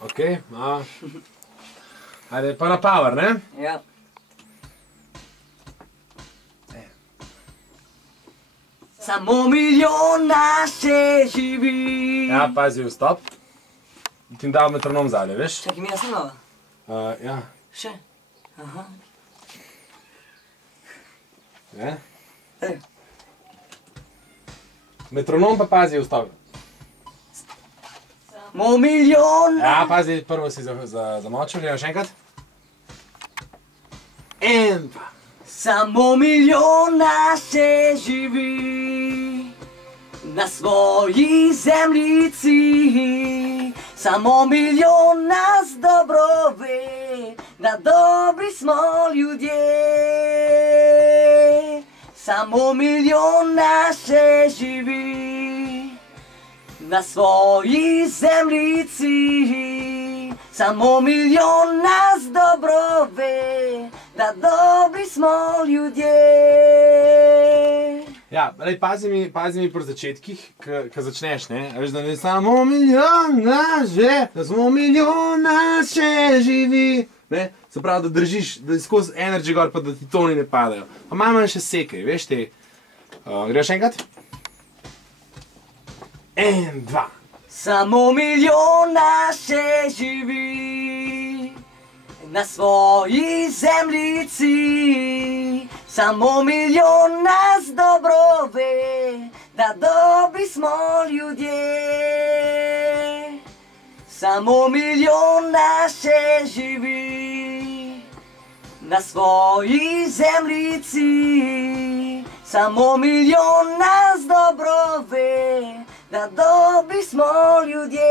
Ok, ajde, pa na power, ne? Ja. Samo milijon naše živi. Ja, pazi, vstop. Ti jim dal metronom zadaj, veš? Čakaj, mi je snova. Ja. Še. Aha. Ne? Metronom pa pazi, vstop. Samo milijon. Ja, pazi, prvo si zamočil, še enkrat. En, dva. Samo milijon naše živi na svoji zemljici. Samo milijon nas dobro ve, da dobri smo ljudje. Samo milijon naše živi na svoji zemljici. Samo milijon nas dobro ve, da dobri smo ljudje. Ja, pazi mi pri začetkih, ko začneš, ne? Veš, da ne samo milijon naše živi. Ne? Se pravi, da držiš, da je skozi energy gor, pa da ti toni ne padajo. Pa malo še sekaj, veš te. Greš enkrat? En, dva. Samo milijon naše živi na svoji zemljici. Samo milijon nas dobro ve, da dobri smo ljudje. Samo milijon naše živi na svoji zemljici. Samo milijon nas dobro ve, da dobri smo ljudje.